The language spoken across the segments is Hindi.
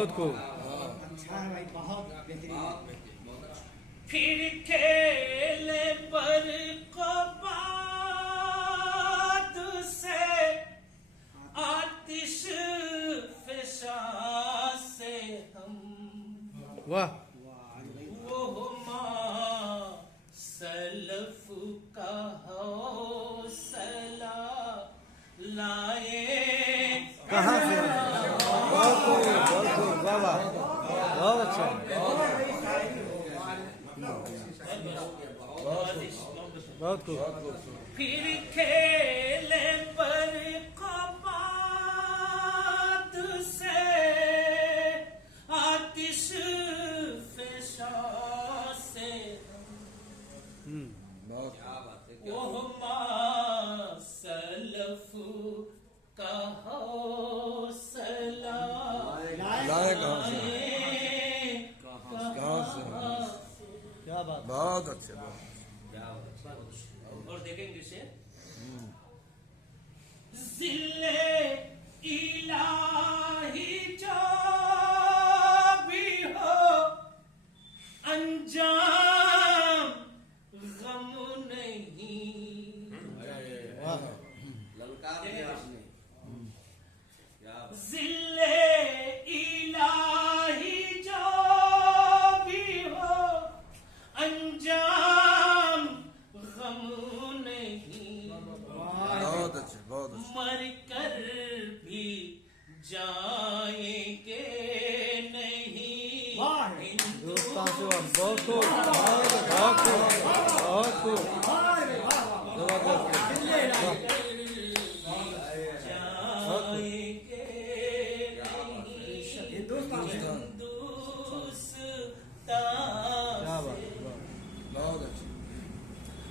बहुत खूब। अच्छा है भाई, बहुत बेहतरीन। फिर खेले पर को बाद से आतिश फिशा से हम वाह वो सलफ का हौसला लाए कहाँ से? बहुत खूब वाह वाह, बहुत अच्छा। बहुत खूब। फिर खेले पर कबात से आतिश फिशा से वो सलफ का हौसला लाए कहाँ से? क्या बात। बहुत अच्छे। और देखेंगे इसे जिल्ले इलाही जो भी हो अंजाम गम नहीं। जिल्ले इलाही जो भी हो अंजाम गम नहीं। बहुत अच्छे, बहुत अच्छे। मर कर भी जाएंगे नहीं हिंदुस्तान से वाह, बहुत खूब बहुत खूब बहुत खूब। जाएंगे हिंदुस्तान से। क्या बात। बहुत अच्छे।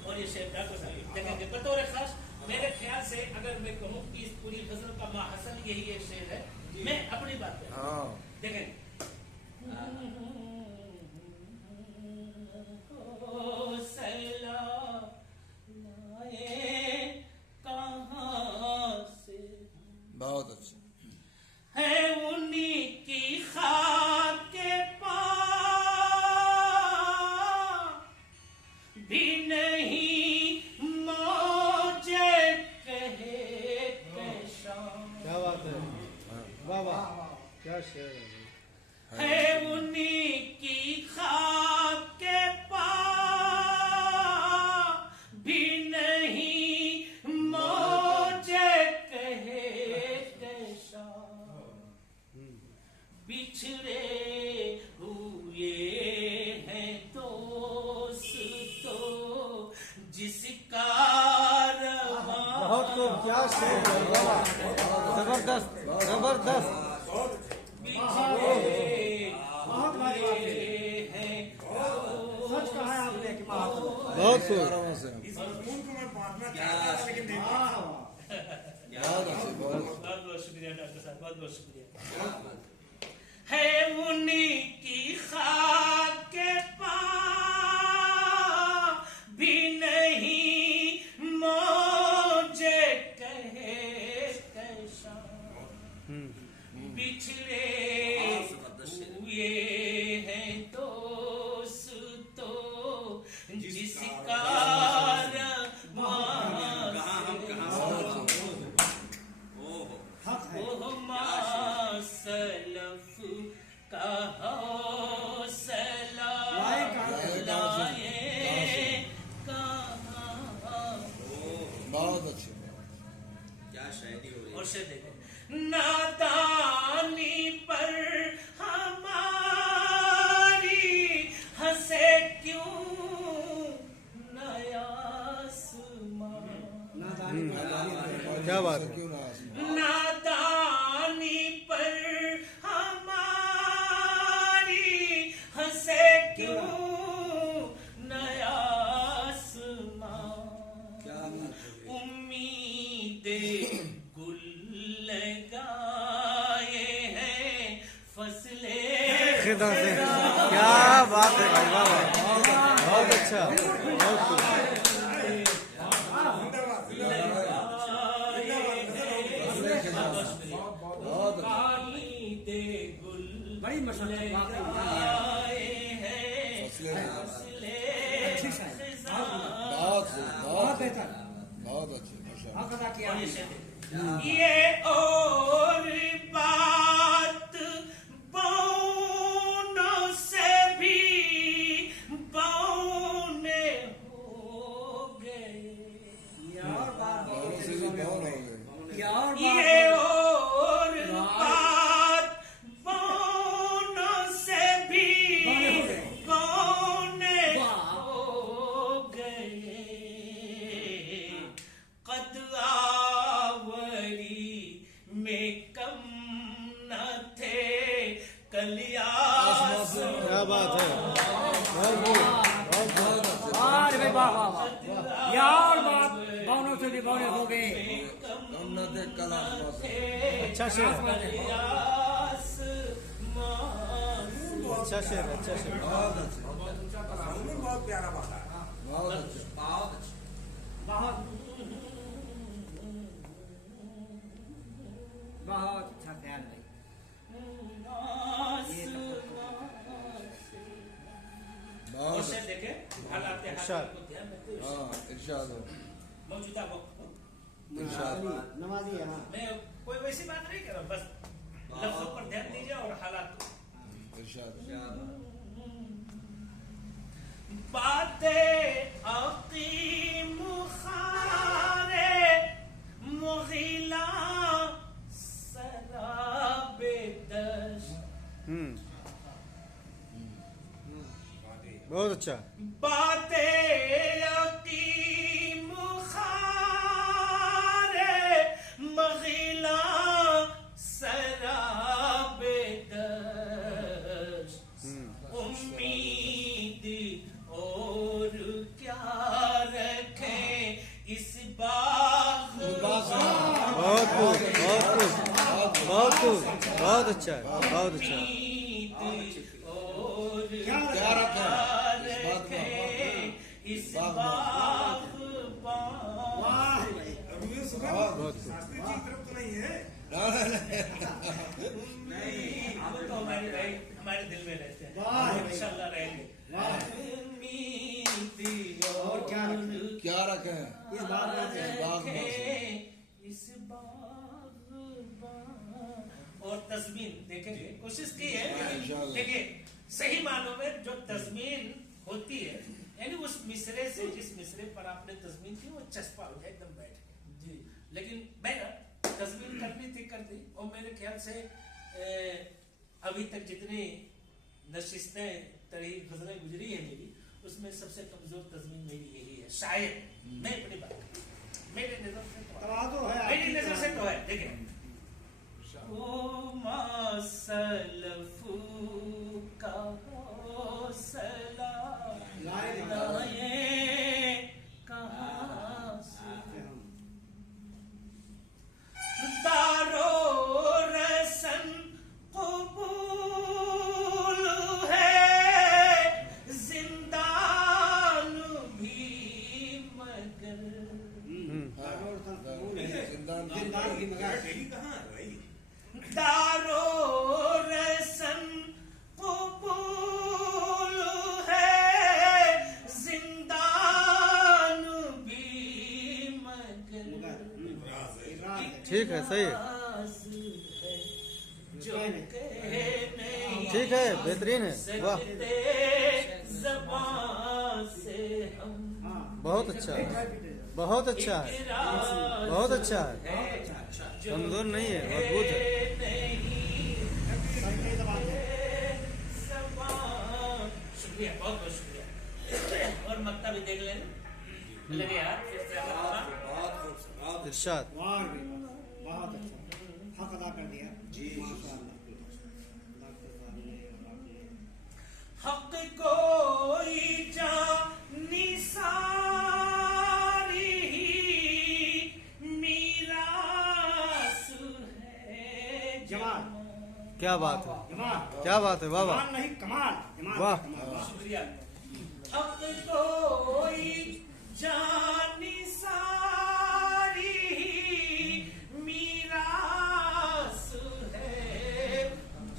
और ये शेर डॉक्टर साहब देखेंगे बतौर खास मेरे ख्याल से अगर मैं कहूँ कि इस पूरी गजल का माहसन यही एक शेर है, मैं अपनी बात करूँ। हाँ देखें बहुत अच्छे। है उन्हीं की खाक के पास भी नहीं मौजे कहे पेशान। क्या बात है, वाह वाह, क्या शेर है। है उन्हीं की खाक के पास भी नहीं मौजे कहे पेशान। बिछड़े हुए हैं दोस्तों जिसका बहुत खूब, क्या शेर है, वाह वाह, जबरदस्त जबरदस्त। सच कहा है आपने कि महात्मा। बहुत खूब। इस मजमून को मैं बांटना चाहता था लेकिन नहीं पाया। बहुत अच्छे, बहुत बहुत बहुत शुक्रिया डॉक्टर साहब, बहुत बहुत शुक्रिया। है उन्हीं की खाक के पास भी नहीं मौजे कहे कैसा। बिछड़े हुए हैं दोस्तों जिसका सलफ का हौसला लाए कहाँ। बहुत अच्छे। क्या शायरी हो रही और शेर देखो नादानी पर हमारी हंसे क्यों नया आसमां। क्या बात है। क्यों ना नादानी पर हमारी हंसे क्यों नया आसमां। उम्मीदे गुल लगाए हैं फसले खिदा से, क्या बात है भाई, वाह वाह, बहुत अच्छा, बहुत खूब। बड़ी मशक्कत वाकई आए हैं फसले अच्छी शायरी बहुत से बहुत बेहतर बहुत अच्छे माशाल्लाह हक अदा किया और ये आपने। शेर ये और बात बौनों से भी बौने हो गए ये और बात दोनों से भी कौन हो गए ये और ये बात और बात बौनों से भी बौने हो गए कद आवरी में कम न थे कलियास क्या बात है वाह रे भाई वाह वाह वाह ये और बात बौनों से भी बौने हो गए हम न देख कल आसपास अच्छा शेर कलियास अच्छा शेर अच्छा शेर बहुत अच्छे बहुत प्यारा बात है बहुत अच्छे बहुत अच्छे बहुत बहुत अच्छा ख्याल भाई बहुत और शेर अच्छे देखे हालात इरशाद। को ध्यान रखते हुए हाँ इरशाद हो मौजूदा वक्त को इरशाद नमाजी है हाँ मैं कोई वैसी बात नहीं कर रहा बस लफ्जों पर ध्यान दीजिए और हालात को इरशाद बातें अकीम खारे मुगिला सराबे दश्त बहुत अच्छा बातें यकीम खारे मगिला सराबे दश्त उम्मीद और क्या रखें इस बाग बहुत खूब बहुत खूब बहुत खूब बहुत अच्छा है बहुत अच्छा है और क्या रखा है इस बाग वाह रे भाई अभी ये सुना बहुत खूब शास्त्री जी की तरफ तो नहीं है वो तो हमारे भाई हमारे दिल में रहते हैं वाह भाई। इंशाल्लाह रहेंगे वाह। उम्मीद और क्या रखें? क्या रखे हैं इस बात में से बाग में से इस बाग और तस्मीन देखेंगे कोशिश की है इंशाल्लाह। देखिए सही मानों में जो तस्मीन होती है यानी उस मिसरे से जिस मिसरे पर आपने तस्मीन की वो चस्पा हो जाए एकदम बैठ के जी लेकिन मैं तस्मीन करनी थी कर दी और मेरे ख्याल से अभी तक जितनी नशिस्तें तड़ी गजलें गुजरी है मेरी उसमें सबसे कमजोर तस्मीन मेरी यही है शायद मैं अपनी बात मेरे नजर से तो है। तवाज़ो है मेरी आपकी नजर से तो तवाज़ो। है देखिए ओ मासलफू का हौसला लाए लाए कहाँ से दारो रसन कबूल है जिंदान भी मगर जिंदान जिंदान की मगर यही कहाँ है भाई दारो रसन कबूल है जिंदान भी मगर ठीक है सही है जो कहे नहीं ठीक है बेहतरीन है वाह सकते ज़बान से हम बहुत अच्छा है बहुत अच्छा है बहुत अच्छा है कमजोर नहीं है मजबूत है शुक्रिया बहुत बहुत शुक्रिया और मक्ता भी देख लेना लगे यार फिर से अगर होगा। बहुत खूबसूरत बहुत इरशाद वाह रे वाह, बहुत अच्छा हक अदा कर दिया जी माशाअल्लाह डॉक्टर साहब ने और आपने हक कोई जानी सारी मीरास है जमाल क्या बात है जमाल क्या बात है वाह वाह जमाल नहीं कमाल जमाल वाह। कमाल शुक्रिया हक कोई जानी सारी मीरास है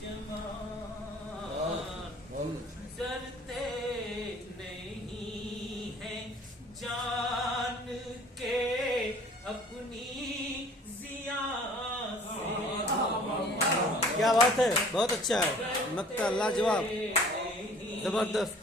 जमाल बात है, बहुत अच्छा है, मक्ता लाजवाब, जबरदस्त।